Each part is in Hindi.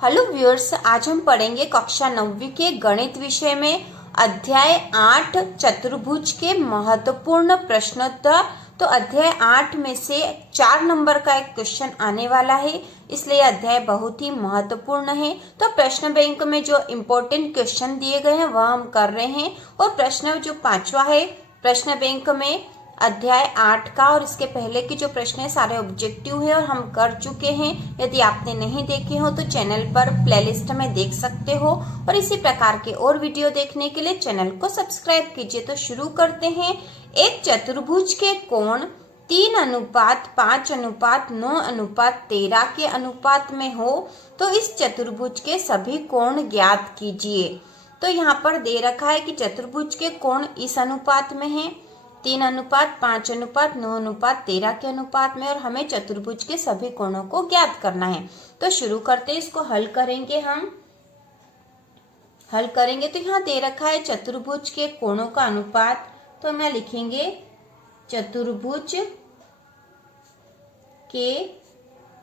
हेलो व्यूअर्स, आज हम पढ़ेंगे कक्षा 9वीं के गणित विषय में अध्याय 8 चतुर्भुज के महत्वपूर्ण प्रश्नोत्तर। तो अध्याय 8 में से 4 नंबर का एक क्वेश्चन आने वाला है, इसलिए अध्याय बहुत ही महत्वपूर्ण है। तो प्रश्न बैंक में जो इम्पोर्टेंट क्वेश्चन दिए गए हैं वह हम कर रहे हैं। और प्रश्न जो 5वां है प्रश्न बैंक में अध्याय 8 का, और इसके पहले के जो प्रश्न है सारे ऑब्जेक्टिव है और हम कर चुके हैं। यदि आपने नहीं देखे हो तो चैनल पर प्लेलिस्ट में देख सकते हो, और इसी प्रकार के और वीडियो देखने के लिए चैनल को सब्सक्राइब कीजिए। तो शुरू करते हैं। एक चतुर्भुज के कोण 3:5:9:13 के अनुपात में हो तो इस चतुर्भुज के सभी कोण ज्ञात कीजिए। तो यहाँ पर दे रखा है कि चतुर्भुज के कोण इस अनुपात में है, 3:5:9:13 के अनुपात में, और हमें चतुर्भुज के सभी कोणों को ज्ञात करना है। तो शुरू करते हैं, इसको हल करेंगे। हम हल करेंगे तो यहाँ दे रखा है चतुर्भुज के कोणों का अनुपात। तो हम यहाँ लिखेंगे चतुर्भुज के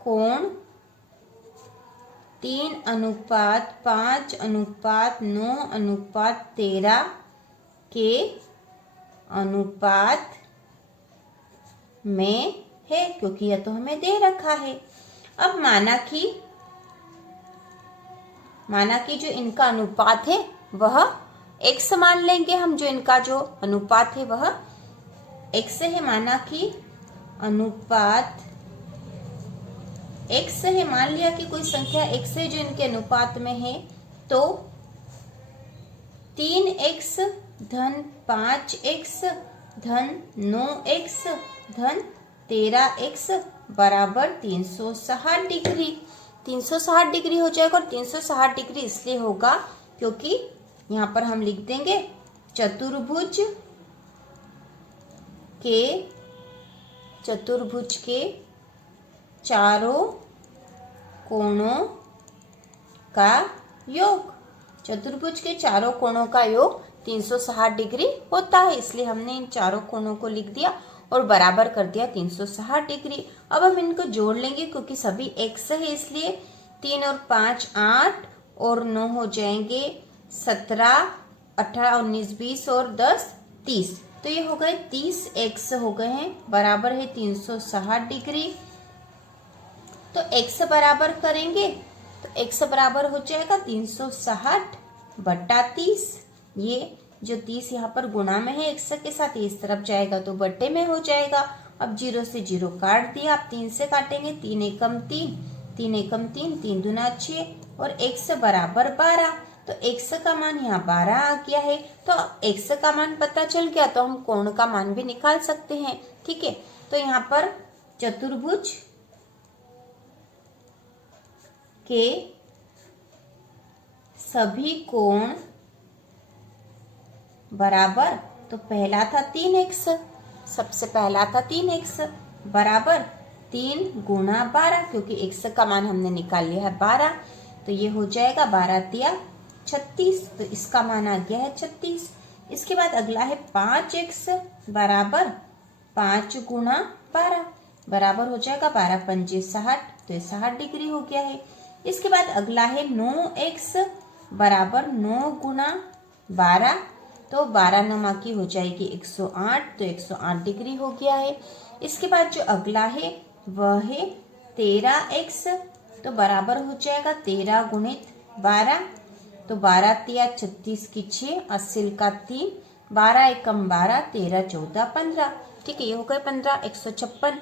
कोण 3:5:9:13 के अनुपात में है, क्योंकि यह तो हमें दे रखा है। अब माना कि जो इनका अनुपात है वह x मान लेंगे हम। जो इनका जो अनुपात है वह x है। माना कि अनुपात x है, मान लिया कि कोई संख्या x है जो इनके अनुपात में है। तो 3x धन 5x धन 9x धन 13x बराबर 360 डिग्री। 360 डिग्री हो जाएगा, और 360 डिग्री इसलिए होगा क्योंकि यहाँ पर हम लिख देंगे चतुर्भुज के चारों कोणों का योग। चतुर्भुज के चारों कोणों का योग 360 डिग्री होता है, इसलिए हमने इन चारों कोणों को लिख दिया और बराबर कर दिया 360 डिग्री। अब हम इनको जोड़ लेंगे क्योंकि सभी x है, इसलिए 3 और 5 8 और 9 हो जाएंगे 17, 18, 19, 20 और 10 30। तो ये हो गए 30x हो गए हैं, बराबर है 360 डिग्री। तो x बराबर करेंगे तो x बराबर हो जाएगा 360 बटा 30। ये जो 30 यहाँ पर गुणा में है x के साथ, इस तरफ जाएगा तो बट्टे में हो जाएगा। अब 0 से 0 काट दिया, आप 3 से काटेंगे, 3 एकम 3, 3 एकम 3, 3 दूना 6 और x बराबर 12। तो x का मान यहाँ 12 आ गया है। तो x का मान पता चल गया तो हम कोण का मान भी निकाल सकते हैं। ठीक है, तो यहाँ पर चतुर्भुज के सभी कोण बराबर, तो पहला था 3x, सबसे पहला था 3x बराबर 3 गुणा 12, क्योंकि x का मान हमने निकाल लिया है 12। तो ये हो जाएगा 12 तिया 36, तो इसका मान आ गया है 36। इसके बाद अगला है 5x बराबर 5 गुणा 12 बराबर हो जाएगा 12 पंजे 60, तो ये 60 डिग्री हो गया है। इसके बाद अगला है 9x बराबर 9 गुणा 12, तो 12 नमा की हो जाएगी 108, तो 108 डिग्री हो गया है। इसके बाद जो अगला है वह है 13x, तो बराबर हो जाएगा 13 गुणित 12, तो 12 तिया 36 की 6, 80 का 3, 12 एकम 12, 13 14 15। ठीक है, ये हो गए 15, 156।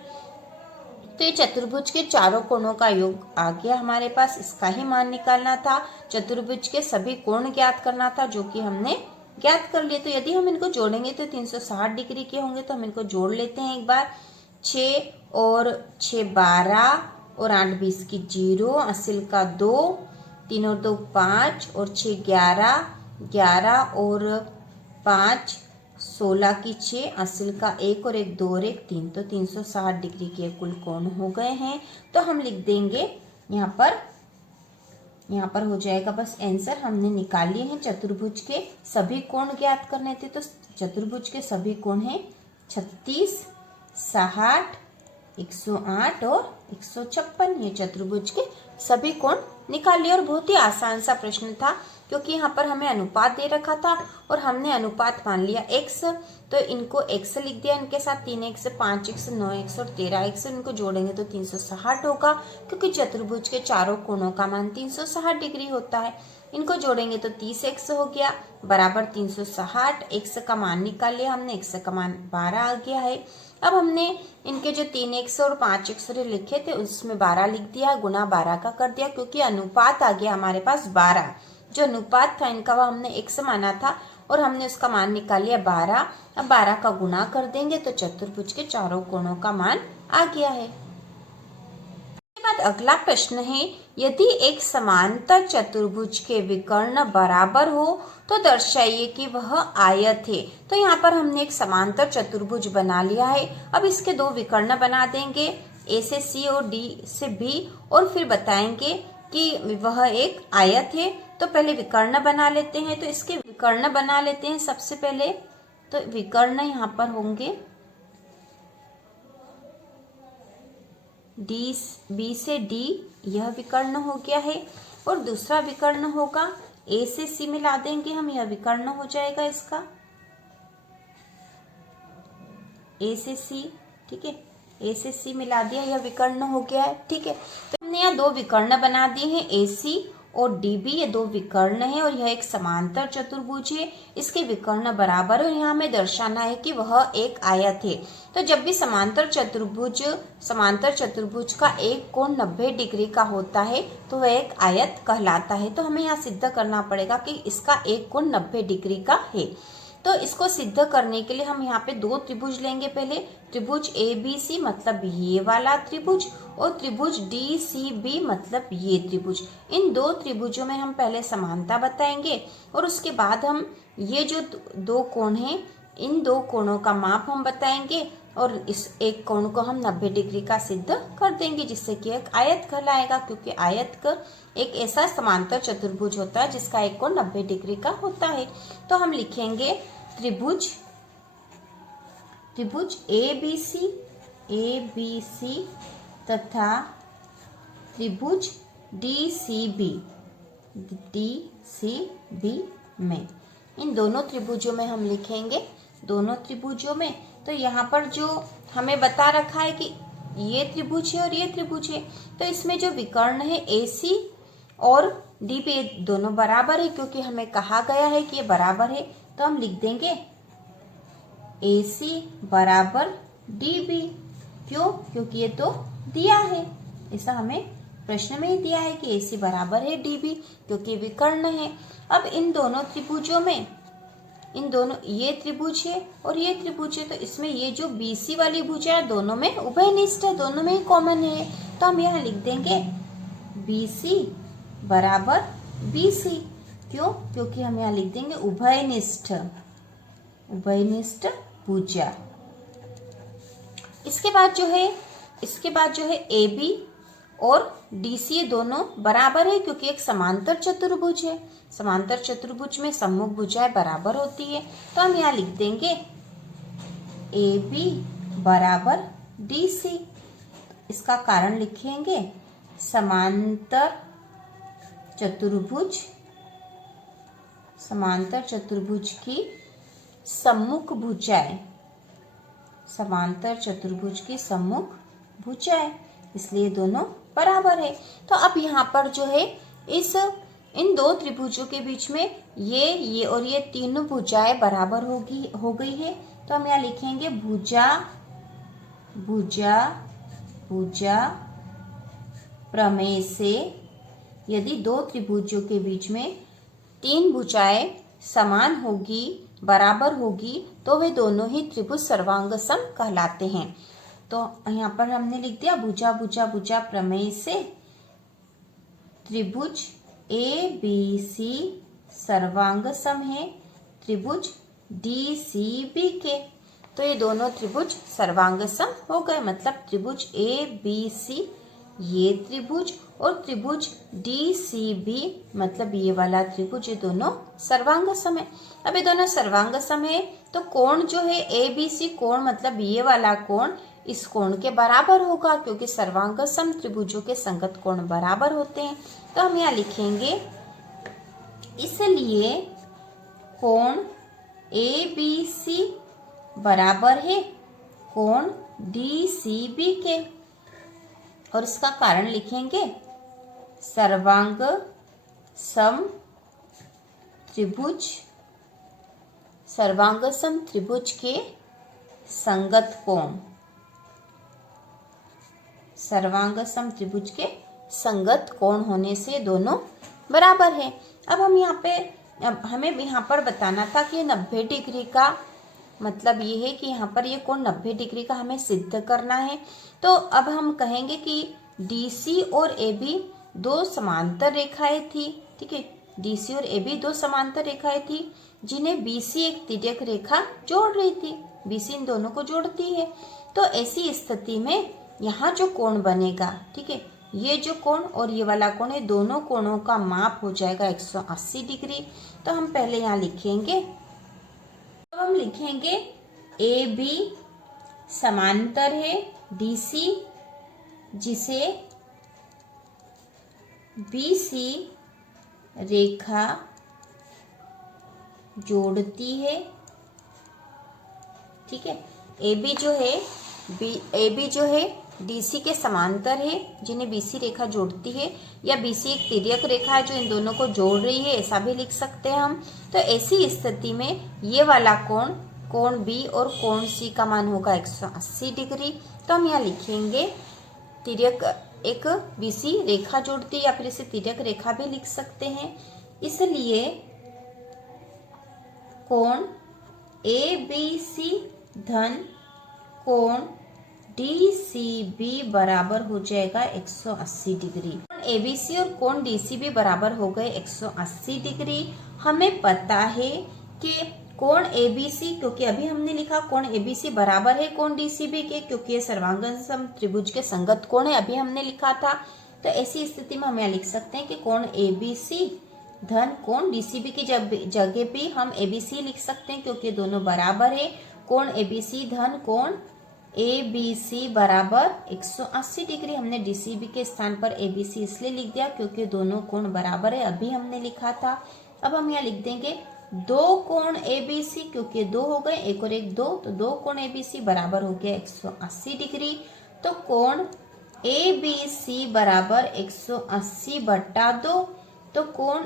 तो ये चतुर्भुज के चारों कोणों का योग आ गया हमारे पास। इसका ही मान निकालना था, चतुर्भुज के सभी कोण ज्ञात करना था, जो कि हमने ज्ञात कर लिए। तो यदि हम इनको जोड़ेंगे तो 360 डिग्री के होंगे, तो हम इनको जोड़ लेते हैं एक बार। 6 और 6 12 और 8 20 की 0, 80 का 2, 3 और 2 5 और 6 11, 11 और 5 16 की 6, 80 का 1 और 1 2 और 1 3, तो 360 डिग्री के कुल कोण हो गए हैं। तो हम लिख देंगे यहाँ पर हो जाएगा बस आंसर हमने निकाल लिए हैं। चतुर्भुज के सभी कोण ज्ञात करने थे, तो चतुर्भुज के सभी कोण हैं 36, 60, 108 और 156। ये चतुर्भुज के सभी कोण निकाल लिया। और बहुत ही आसान सा प्रश्न था क्योंकि यहाँ पर हमें अनुपात दे रखा था और हमने अनुपात मान लिया x, तो इनको x लिख दिया, इनके साथ 3x, 5x, 9x और 13x, इनको जोड़ेंगे तो 360 होगा क्योंकि चतुर्भुज के चारों कोणों का मान 360 डिग्री होता है। इनको जोड़ेंगे तो 30x हो गया बराबर 360। x का मान निकाल लिया हमने, x का मान 12 आ गया है। अब हमने इनके जो 3x और 5x लिखे थे उसमें 12 लिख दिया, गुना 12 का कर दिया क्योंकि अनुपात आ गया हमारे पास 12। जो अनुपात था इनका वो हमने x माना था और हमने उसका मान निकाल लिया 12। अब 12 का गुना कर देंगे तो चतुर्भुज के चारों कोणों का मान आ गया है। इसके बाद अगला प्रश्न है, यदि एक समांतर चतुर्भुज के विकर्ण बराबर हो तो दर्शाइए कि वह आयत है। तो यहाँ पर हमने एक समांतर चतुर्भुज बना लिया है। अब इसके दो विकर्ण बना देंगे, ए से सी और डी से बी, और फिर बताएंगे कि वह एक आयत है। तो पहले विकर्ण बना लेते हैं, तो इसके विकर्ण बना लेते हैं सबसे पहले। तो विकर्ण यहाँ पर होंगे डी, बी से डी, यह विकर्ण हो गया है। और दूसरा विकर्ण होगा ए से सी, मिला देंगे हम, यह विकर्ण हो जाएगा इसका, ए से सी, ठीक है, ए से सी मिला दिया, यह विकर्ण हो गया है, ठीक है। तो हमने यहाँ दो विकर्ण बना दिए हैं, ए सी और डी बी, ये दो विकर्ण है और यह एक समांतर चतुर्भुज है, इसके विकर्ण बराबर है और यहाँ हमें दर्शाना है कि वह एक आयत है। तो जब भी समांतर चतुर्भुज का एक कोण 90 डिग्री का होता है तो वह एक आयत कहलाता है। तो हमें यहाँ सिद्ध करना पड़ेगा कि इसका एक कोण 90 डिग्री का है। तो इसको सिद्ध करने के लिए हम यहाँ पे दो त्रिभुज लेंगे। पहले त्रिभुज ए बी सी मतलब ये वाला त्रिभुज, और त्रिभुज डी सी बी मतलब ये त्रिभुज। इन दो त्रिभुजों में हम पहले समानता बताएंगे और उसके बाद हम ये जो दो कोण हैं इन दो कोणों का माप हम बताएंगे और इस एक कोण को हम 90 डिग्री का सिद्ध कर देंगे, जिससे कि एक आयत कहलाएगा। क्योंकि आयत का एक ऐसा समांतर चतुर्भुज होता है जिसका एक कोण 90 डिग्री का होता है। तो हम लिखेंगे त्रिभुज ए बी सी तथा त्रिभुज डी सी बी में, इन दोनों त्रिभुजों में हम लिखेंगे, दोनों त्रिभुजों में। तो यहाँ पर जो हमें बता रखा है कि ये त्रिभुज है और ये त्रिभुज है, तो इसमें जो विकर्ण है ए सी और डी बी दोनों बराबर है, क्योंकि हमें कहा गया है कि ये बराबर है। तो हम लिख देंगे ए सी बराबर डी बी। क्यों? क्योंकि ये तो दिया है, ऐसा हमें प्रश्न में ही दिया है कि ए सी बराबर है डी बी, क्योंकि विकर्ण है। अब इन दोनों त्रिभुजों में, इन दोनों, ये त्रिभुज है और ये त्रिभुज है, तो इसमें ये जो बीसी वाली भुजा है दोनों में उभयनिष्ठ है, दोनों में ही कॉमन है। तो हम यहाँ लिख देंगे बीसी बराबर बीसी। क्यों? क्योंकि हम यहाँ लिख देंगे उभयनिष्ठ भुजा। इसके बाद जो है ए बी और डी सी, ये दोनों बराबर है क्योंकि एक समांतर चतुर्भुज है। समांतर चतुर्भुज में सम्मुख भुजाएं बराबर होती है। तो हम यहाँ लिख देंगे ए बी बराबर डी सी। इसका कारण लिखेंगे समांतर चतुर्भुज की सम्मुख भुजाएं, समांतर चतुर्भुज की सम्मुख भुजाएं, इसलिए दोनों बराबर है। तो अब यहाँ पर जो है इन दो त्रिभुजों के बीच में ये और ये तीनों भुजाएं बराबर हो गई है। तो हम यहाँ लिखेंगे भुजा प्रमेय से यदि दो त्रिभुजों के बीच में तीन भुजाएं समान होगी, बराबर होगी, तो वे दोनों ही त्रिभुज सर्वांग सम कहलाते हैं। तो यहाँ पर हमने लिख दिया भुजा प्रमेय से त्रिभुज ए बी सी सर्वांग सम है त्रिभुज डी सी बी के। तो ये दोनों त्रिभुज सर्वांग सम हो गए, मतलब त्रिभुज ए बी सी ये त्रिभुज और त्रिभुज डी सी बी मतलब ये वाला त्रिभुज, ये दोनों सर्वांग सम है। अब ये दोनों सर्वांग सम है तो कोण जो है ए बी सी कोण मतलब ये वाला कोण इस कोण के बराबर होगा, क्योंकि सर्वांग सम त्रिभुजों के संगत कोण बराबर होते हैं। तो हम यहाँ लिखेंगे इसलिए कोण ABC बराबर है कोण DCB के, और इसका कारण लिखेंगे सर्वांग सम त्रिभुज के संगत कोण, सर्वांग सम त्रिभुज के संगत कोण होने से दोनों बराबर है। अब हमें यहाँ पर बताना था कि 90 डिग्री का मतलब ये है कि यहाँ पर ये कोण 90 डिग्री का हमें सिद्ध करना है। तो अब हम कहेंगे कि DC और AB दो समांतर रेखाएं थी, ठीक है। DC और AB दो समांतर रेखाएं थी जिन्हें BC एक तिर्यक रेखा जोड़ रही थी। BC इन दोनों को जोड़ती है। तो ऐसी स्थिति में यहाँ जो कोण बनेगा, ठीक है, ये जो कोण और ये वाला कोण है, दोनों कोणों का माप हो जाएगा 180 डिग्री। तो हम पहले यहाँ लिखेंगे, अब हम लिखेंगे AB समांतर है DC जिसे BC रेखा जोड़ती है, ठीक है। AB जो है DC के समांतर है जिन्हें BC रेखा जोड़ती है, या BC एक तिर्यक रेखा है जो इन दोनों को जोड़ रही है, ऐसा भी लिख सकते हैं हम। तो ऐसी स्थिति में ये वाला कोण B और कोण C का मान होगा 180 डिग्री। तो हम यहाँ लिखेंगे तिर्यक एक BC रेखा जोड़ती है, या फिर इसे तिर्यक रेखा भी लिख सकते हैं। इसलिए कोण ABC धन कोण DCB बराबर हो जाएगा 180 डिग्री। कोण ABC और कोण DCB बराबर हो गए 180 डिग्री। हमें पता है कि कोण ABC, क्योंकि अभी हमने लिखा कोण ABC बराबर है कोण DCB के, क्योंकि ये सर्वांगन सम त्रिभुज के संगत कोण है, अभी हमने लिखा था। तो ऐसी स्थिति में हम यहाँ लिख सकते हैं कि कोण ABC धन कोण DCB की जगह भी हम ABC लिख सकते हैं, क्योंकि दोनों बराबर है। कोण ABC धन कोण ABC बराबर 180 डिग्री। हमने DCB के स्थान पर ABC इसलिए लिख दिया क्योंकि दोनों कोण बराबर है, अभी हमने लिखा था। अब हम यहाँ लिख देंगे दो कोण ABC, क्योंकि दो हो गए, एक और एक दो, तो दो कोण ABC बराबर हो गया 180 डिग्री। तो कोण ABC बराबर 180 बटा 2। तो कोण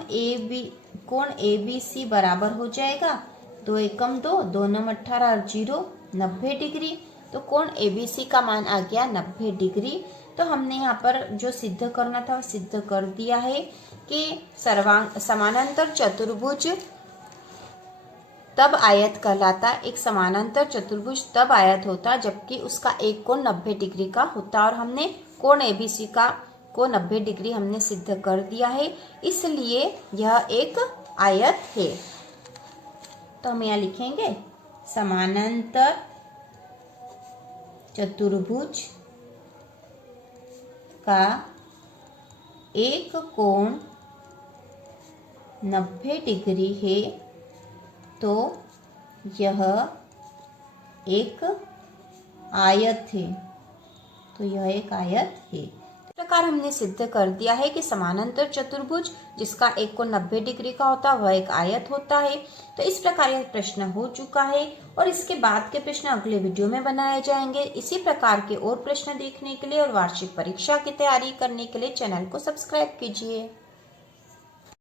ABC बराबर हो जाएगा 2 एकम 2, 2 नम 18 और 0 90 डिग्री। तो कोण ABC का मान आ गया 90 डिग्री। तो हमने यहाँ पर जो सिद्ध करना था सिद्ध कर दिया है कि समानांतर चतुर्भुज तब आयत कहलाता, एक समानांतर चतुर्भुज तब आयत होता जबकि उसका एक कोण 90 डिग्री का होता, और हमने कोण ABC को 90 डिग्री हमने सिद्ध कर दिया है, इसलिए यह एक आयत है। तो हम यहाँ लिखेंगे समानांतर चतुर्भुज का एक कोण 90 डिग्री है, तो यह एक आयत है। तो यह एक आयत है। इस प्रकार हमने सिद्ध कर दिया है कि समानांतर चतुर्भुज जिसका एक कोण 90 डिग्री का होता है वह एक आयत होता है। तो इस प्रकार यह प्रश्न हो चुका है, और इसके बाद के प्रश्न अगले वीडियो में बनाए जाएंगे। इसी प्रकार के और प्रश्न देखने के लिए और वार्षिक परीक्षा की तैयारी करने के लिए चैनल को सब्सक्राइब कीजिए।